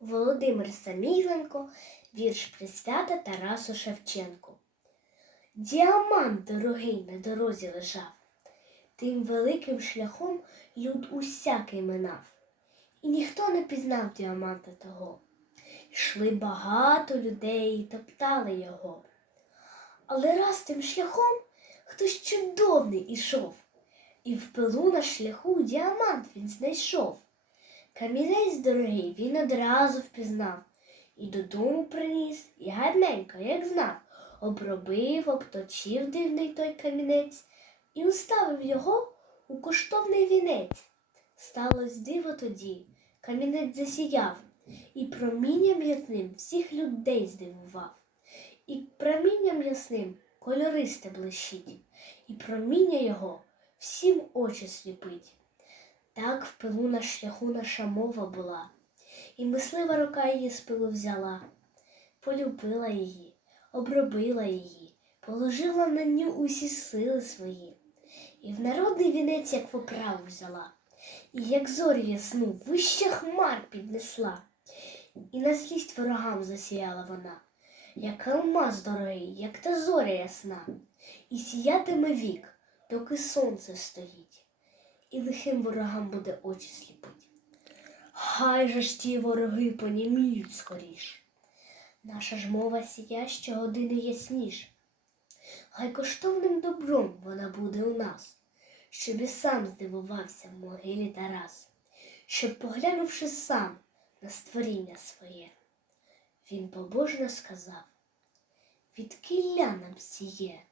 Володимир Самійленко, вірш присвята Тарасу Шевченку. Діамант дорогий на дорозі лежав, тим великим шляхом люд усякий минав, і ніхто не пізнав діаманта того. Йшли багато людей і топтали його. Але раз тим шляхом хтось чудовний ішов, і в пилу на шляху діамант він знайшов. Камінець дорогий він одразу впізнав, і додому приніс, і гарненько, як знав, обробив, обточив дивний той камінець і уставив його у коштовний вінець. Сталось диво тоді, камінець засіяв, і промінням ясним всіх людей здивував. І промінням ясним кольористе блищить, і проміння його всім очі сліпить. Так в пилу на шляху наша мова була, і мислива рука її з пилу взяла, полюбила її, обробила її, положила на ню усі сили свої, і в народний вінець, як в оправу взяла, і як зорі ясну вище хмар піднесла, і на злість ворогам засіяла вона, як алмаз дорогий, як та зоря ясна, і сіятиме вік, доки сонце стоїть і лихим ворогам буде очі сліпить. Хай же ж ті вороги поніміють скоріш. Наша ж мова сія щогодини ясніш. Хай коштовним добром вона буде у нас, щоб і сам здивувався в могилі Тарас, щоб, поглянувши сам на створіння своє, він побожно сказав: Відкілля нам сіє,